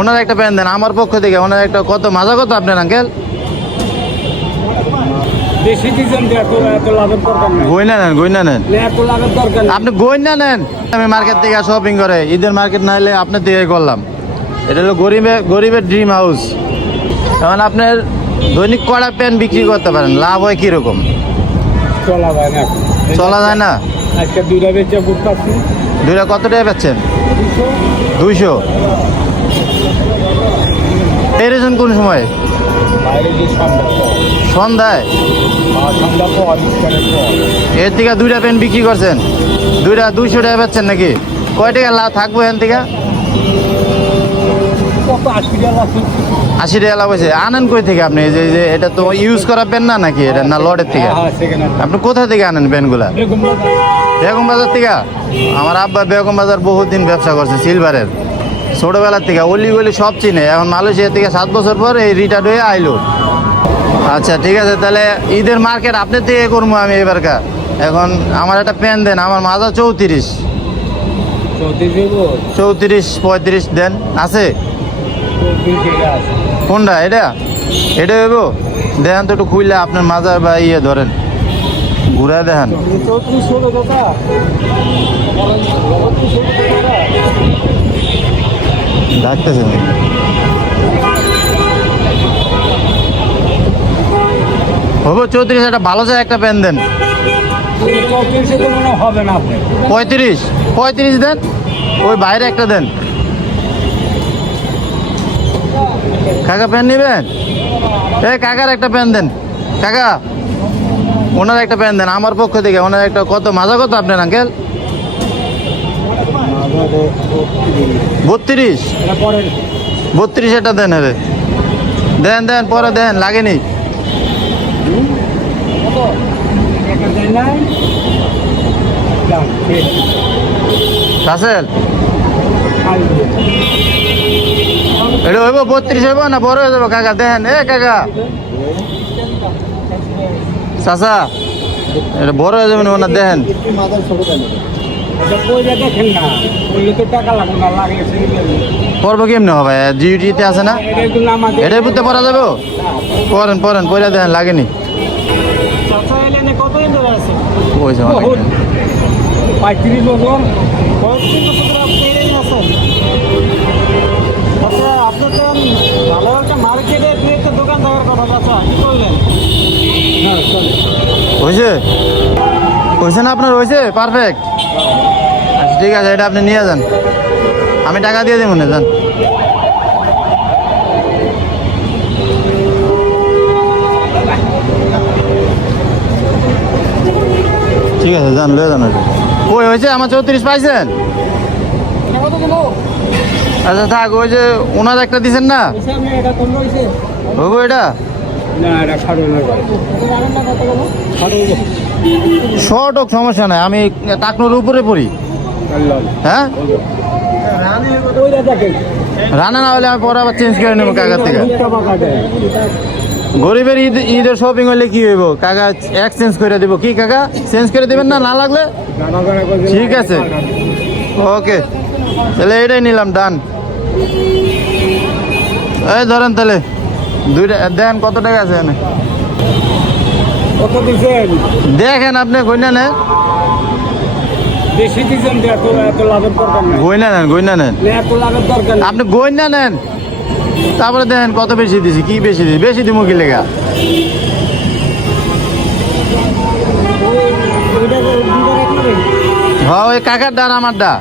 ওনার একটা প্যান দেন আমার পক্ষ থেকে ওনার একটা কত মাজা কত আপনার আঙ্কেল? গইনা নেন গইনা নেন। আপনি গইনা নেন। আমি মার্কেট থেকে শপিং করে ঈদের মার্কেট না হলে আপনার থেকে করলাম। এটা হলো গরিবের গরিবের ড্রিম হাউস এখন আপনার দৈনিক কড়া প্যান বিক্রি করতে পারেন? লাভ হয় কীরকম? চলা যায় না। চলা যায় না? আজকে দুইটা বেচে দুইটা কত টাকা পাচ্ছেন দুইশো? পেরেছেন কোন সময়? সন্ধ্যায়? এর থেকে দুইটা পেন বিক্রি করছেন। দুইটা দুইশো টাকা পাচ্ছেন নাকি? কয় টাকা লাভ থাকব এখান থেকে? আশি টাকা লাভ হয়েছে। আনেন কই থেকে আপনি? এই যে যে এটা তো ইউজ করা পেন না নাকি? এটা না লডের থেকে? হ্যাঁ হ্যাঁ আপনি কোথা থেকে আনেন পেনগুলা? বেগম বাজার। থেকে? আমার আব্বা বেগম বাজার বহুদিন ব্যবসা করছে সিলভারের ছোটবেলার থেকে অলি গলি সব চিনে। এখন মালয়েশিয়া থেকে সাত বছর পর এই রিটায়ার্ড হয়ে আইলো। আচ্ছা ঠিক আছে তাহলে ঈদের মার্কেট আপনার থেকে করব আমি এবারকার। এখন আমার একটা প্যান দেন আমার মাজা চৌত্রিশ। চৌত্রিশ পঁয়ত্রিশ দেন আছে? কোনটা এটা? এটা হইব? দেখেন তো একটু খুললে আপনার মাজা বা ইয়ে ধরেন। ঘুরা দেখেন। চৌত্রিশ ডাকতেছে হব চৌত্রিশ, একটা ভালো চাই একটা পেন দেন। হবে পঁয়ত্রিশ পঁয়ত্রিশ দেন, ওই বাইরে একটা দেন। কাকা পেন নেবেন? এই কাকার একটা পেন দেন। কাকা, ওনার একটা পেন দেন, আমার পক্ষ থেকে। ওনার একটা কত, মাজা কত আপনার, আঙ্কেল? বত্রিশ। বত্রিশ এটা দেন রে দেন দেন পরে দেন লাগেনি। রাসেল। এটা হইব বত্রিশ হইব না বড় হয়ে যাব? কাকা দেন। এ কাকা। চাচা এটা বড় হয়ে যাবে না ওনার? দেখেন পড়ব কেমনি হবে? জিউটিতে আছে না? এটাই বুঝতে পড়া যাবে? পড়েন পড়েন পড়ে দেখেন লাগেনি। আছে। পঁয়ত্রিশ বছর। পঁয়ত্রিশ বছর ধরে আপনি এলেই আছেন। আচ্ছা ভালো একটা মার্কেটে একটা দোকান থাকার কথা চাচা কি করলেন? হ্যাঁ হয়েছে? হয়েছে না আপনার? হয়েছে? পারফেক্ট আচ্ছা ঠিক আছে এটা আপনি নিয়ে যান। আমি টাকা দিয়ে দেবো না যান। ঠিক আছে যান লয়ে যান ওই হয়েছে? আমার চৌত্রিশ পাইছেন? আচ্ছা থাক ওই যে ওনার একটা দিছেন না? হব এটা? না এটা খাটো না শর্ট হোক সমস্যা নাই। আমি টাকনোর উপরে পড়ি। হ্যাঁ? রান্না না হলে আমি পরে আবার চেঞ্জ করে নেব কাকার থেকে। গরিবের ঈদ ঈদের শপিং হলে কি হইব? কাকা এক্সচেঞ্জ করে দিব। কি কাকা? চেঞ্জ করে দিবেন না? না লাগলে? ঠিক আছে। ওকে। তাহলে এটাই নিলাম ডান এই ধরেন তাহলে। দুইটা দেন কত টাকা আছে এখানে কত দিচ্ছেন দেখেন আপনি গইনা নেন। বেশি দিচ্ছেন এত এত লাভের দরকার নেই। গইনা নেন গইনা নেন। না, এত লাভের দরকার নেই। আপনি গইনা নেন। তারপরে দেখেন কত বেশি দিছি কি বেশি দিছি? বেশি দিব কি লেগা? দুইটা হ্যাঁ ওই কাকার ডান আমার ডা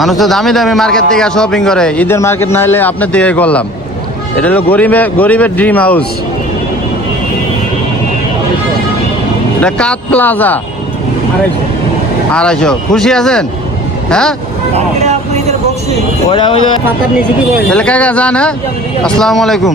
মানুষ তো দামি দামি মার্কেট থেকে শপিং করে। ঈদের মার্কেট না হলে আপনার থেকে করলাম। এটা হলো গরিবের গরিবের ড্রিম হাউস এটা কাত প্লাজা আড়াইশো। খুশি আছেন? হ্যাঁ? হ্যাঁ? আসসালামু আলাইকুম।